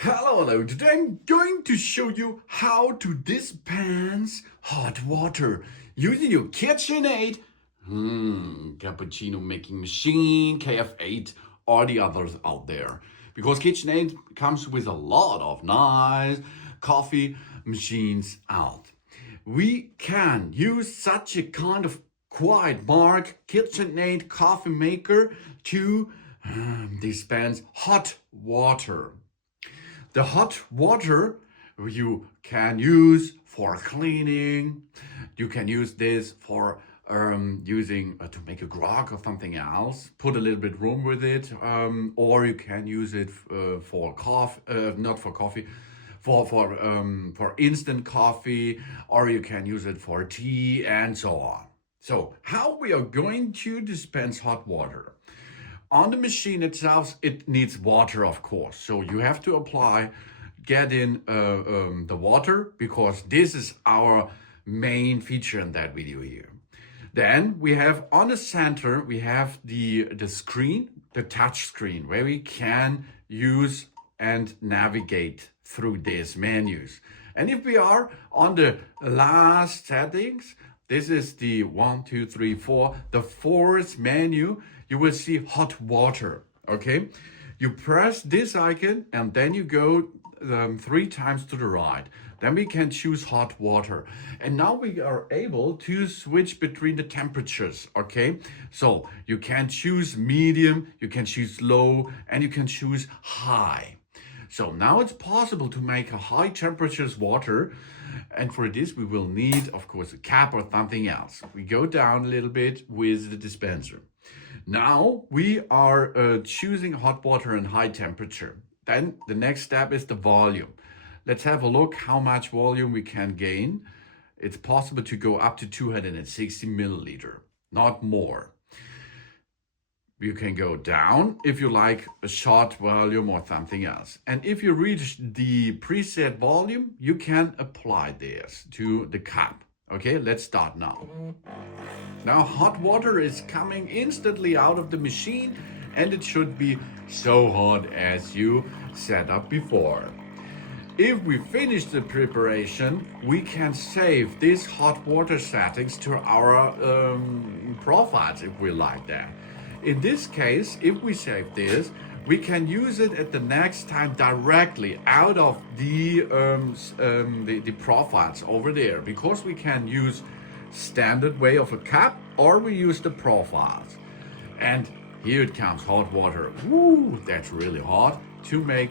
Hello, today I'm going to show you how to dispense hot water using your KitchenAid, Cappuccino making machine, KF8, or the others out there. Because KitchenAid comes with a lot of nice coffee machines out. We can use such a kind of quiet mark KitchenAid coffee maker to dispense hot water. The hot water you can use for cleaning. You can use this for using to make a grog or something else. Put a little bit room with it, or you can use it for coffee, not for coffee, for instant coffee, or you can use it for tea and so on. So how we are going to dispense hot water? On the machine itself, it needs water, of course. So you have to get in the water, because this is our main feature in that video here. Then we have on the center, we have the screen, the touch screen, where we can use and navigate through these menus. And if we are on the last settings, this is the 1, 2, 3, 4, the fourth menu, you will see hot water, okay? You press this icon and then you go 3 times to the right. Then we can choose hot water. And now we are able to switch between the temperatures, okay? So you can choose medium, you can choose low, and you can choose high. So now it's possible to make a high temperatures water. And for this, we will need, of course, a cap or something else. We go down a little bit with the dispenser. Now we are choosing hot water and high temperature. Then the next step is the volume. Let's have a look how much volume we can gain. It's possible to go up to 260 milliliter, not more. You can go down if you like a short volume or something else. And if you reach the preset volume, you can apply this to the cup. Okay, let's start now. Now hot water is coming instantly out of the machine, and it should be so hot as you set up before. If we finish the preparation, we can save these hot water settings to our profiles if we like that. In this case, if we save this, we can use it at the next time directly out of the profiles over there, because we can use standard way of a cup, or we use the profiles. And here it comes, hot water. Woo, that's really hot to make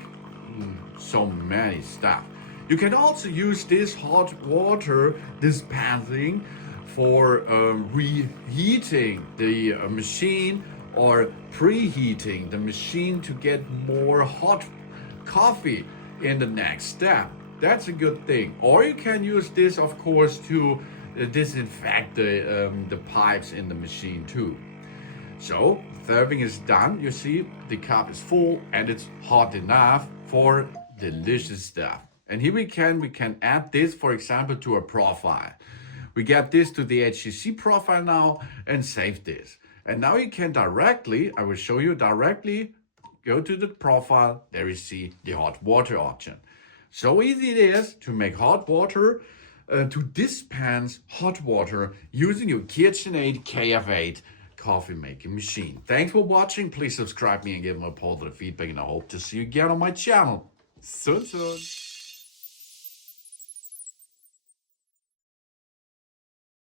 so many stuff. You can also use this hot water dispensing for reheating the machine, or preheating the machine to get more hot coffee in the next step. That's a good thing. Or you can use this, of course, to disinfect the pipes in the machine too. So serving is done. You see the cup is full and it's hot enough for delicious stuff. And here we can add this, for example, to a profile. We get this to the HTC profile now and save this. And now you can directly, I will show you directly, go to the profile, there you see the hot water option. So easy it is to make hot water, to dispense hot water using your KitchenAid KF8 coffee making machine. Thanks for watching. Please subscribe me and give me a positive feedback, and I hope to see you again on my channel soon.